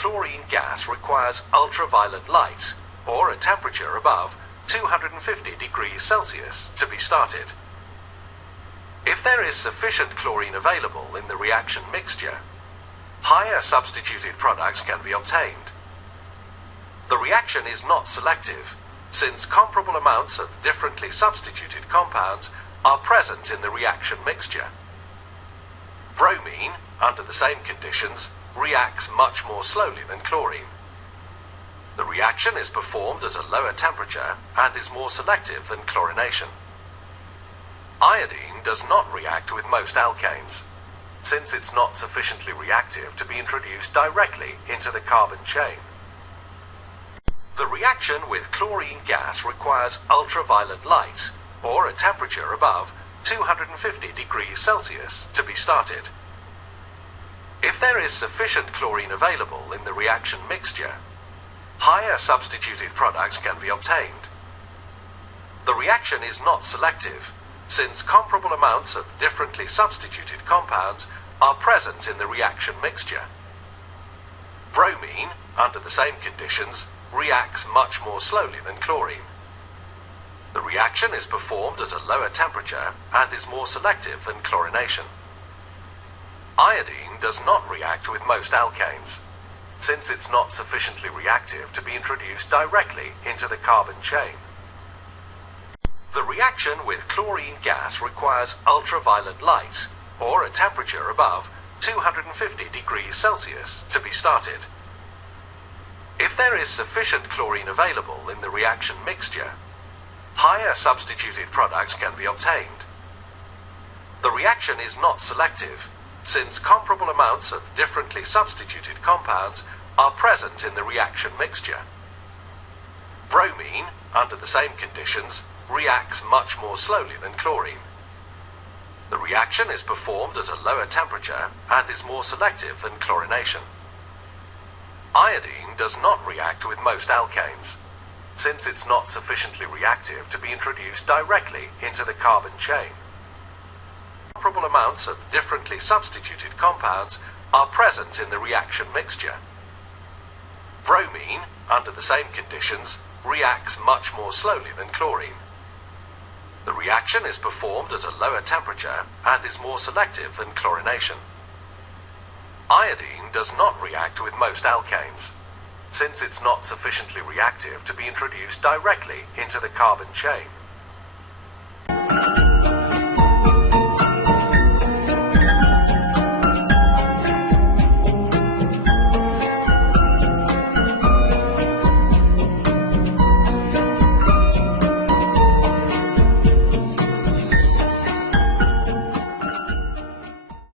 chlorine gas requires ultraviolet light, or a temperature above 250 degrees Celsius, to be started. If there is sufficient chlorine available in the reaction mixture, higher substituted products can be obtained. The reaction is not selective, since comparable amounts of differently substituted compounds are present in the reaction mixture. Bromine, under the same conditions, reacts much more slowly than chlorine. The reaction is performed at a lower temperature and is more selective than chlorination. Iodine does not react with most alkanes, since it's not sufficiently reactive to be introduced directly into the carbon chain. The reaction with chlorine gas requires ultraviolet light, or a temperature above 250 degrees Celsius, to be started. If there is sufficient chlorine available in the reaction mixture, higher substituted products can be obtained. The reaction is not selective, since comparable amounts of differently substituted compounds are present in the reaction mixture. Bromine, under the same conditions, reacts much more slowly than chlorine. The reaction is performed at a lower temperature and is more selective than chlorination. Iodine does not react with most alkanes, since it's not sufficiently reactive to be introduced directly into the carbon chain. The reaction with chlorine gas requires ultraviolet light, or a temperature above 250 degrees Celsius, to be started. If there is sufficient chlorine available in the reaction mixture, higher substituted products can be obtained. The reaction is not selective, since comparable amounts of differently substituted compounds are present in the reaction mixture. Bromine, under the same conditions, reacts much more slowly than chlorine. The reaction is performed at a lower temperature and is more selective than chlorination. Iodine does not react with most alkanes, since it's not sufficiently reactive to be introduced directly into the carbon chain. Comparable amounts of differently substituted compounds are present in the reaction mixture. Bromine, under the same conditions, reacts much more slowly than chlorine. The reaction is performed at a lower temperature and is more selective than chlorination. Iodine does not react with most alkanes, since it's not sufficiently reactive to be introduced directly into the carbon chain.